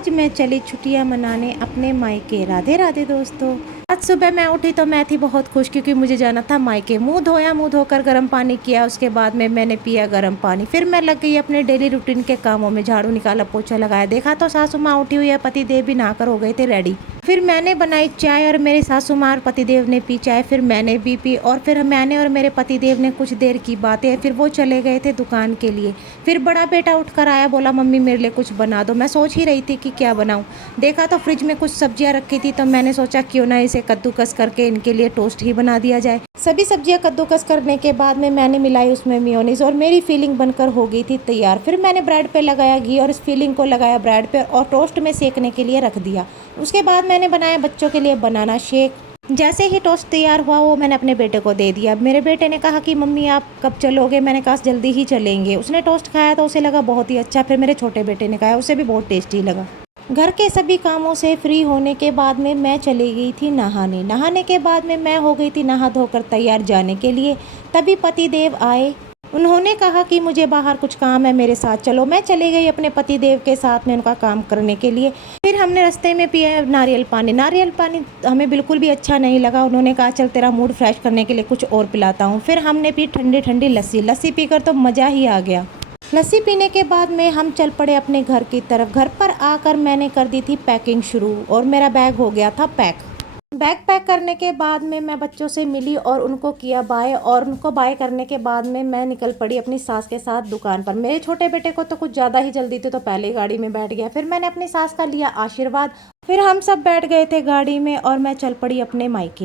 आज मैं चली छुट्टियां मनाने अपने मायके। राधे राधे दोस्तों। आज सुबह मैं उठी तो मैं थी बहुत खुश क्योंकि मुझे जाना था मायके। मुंह धोया, मुंह धोकर गर्म पानी किया, उसके बाद में मैंने पिया गर्म पानी। फिर मैं लग गई अपने डेली रूटीन के कामों में। झाड़ू निकाला, पोछा लगाया, देखा तो सासू माँ उठी हुई है, पति देव भी नहाकर हो गए थे रेडी। फिर मैंने बनाई चाय और मेरी सासू माँ और पतिदेव ने पी चाय। फिर मैंने भी पी और फिर मैंने और मेरे पतिदेव ने कुछ देर की बातें। फिर वो चले गए थे दुकान के लिए। फिर बड़ा बेटा उठकर आया, बोला मम्मी मेरे लिए कुछ बना दो। मैं सोच ही रही थी कि क्या बनाऊं। देखा तो फ्रिज में कुछ सब्जियां रखी थी, तो मैंने सोचा क्यों ना इसे कद्दूकस करके इनके लिए टोस्ट ही बना दिया जाए। सभी सब्जियां कद्दूकस करने के बाद में मैंने मिलाई उसमें मेयोनीज और मेरी फीलिंग बनकर हो गई थी तैयार। फिर मैंने ब्रेड पे लगाया घी और इस फीलिंग को लगाया ब्रेड पे और टोस्ट में सेकने के लिए रख दिया। उसके बाद मैंने बनाया बच्चों के लिए बनाना शेक। जैसे ही टोस्ट तैयार हुआ वो मैंने अपने बेटे को दे दिया। मेरे बेटे ने कहा कि मम्मी आप कब चलोगे? मैंने कहा जल्दी ही चलेंगे। उसने टोस्ट खाया तो उसे लगा बहुत ही अच्छा। फिर मेरे छोटे बेटे ने खाया, उसे भी बहुत टेस्टी लगा। घर के सभी कामों से फ्री होने के बाद में मैं चली गई थी नहाने। नहाने के बाद में मैं हो गई थी नहा धोकर तैयार जाने के लिए। तभी पति देव आए। उन्होंने कहा कि मुझे बाहर कुछ काम है, मेरे साथ चलो। मैं चली गई अपने पति देव के साथ में उनका काम करने के लिए। फिर हमने रास्ते में पिया नारियल पानी। नारियल पानी हमें बिल्कुल भी अच्छा नहीं लगा। उन्होंने कहा चल तेरा मूड फ्रेश करने के लिए कुछ और पिलाता हूँ। फिर हमने पी ठंडी ठंडी लस्सी। लस्सी पीकर तो मज़ा ही आ गया। लस्सी पीने के बाद में हम चल पड़े अपने घर की तरफ। घर पर आकर मैंने कर दी थी पैकिंग शुरू और मेरा बैग हो गया था पैक। बैग पैक करने के बाद में मैं बच्चों से मिली और उनको किया बाय। और उनको बाय करने के बाद में मैं निकल पड़ी अपनी सास के साथ दुकान पर। मेरे छोटे बेटे को तो कुछ ज़्यादा ही जल्दी थी तो पहले गाड़ी में बैठ गया। फिर मैंने अपनी सास का लिया आशीर्वाद। फिर हम सब बैठ गए थे गाड़ी में और मैं चल पड़ी अपने मायके।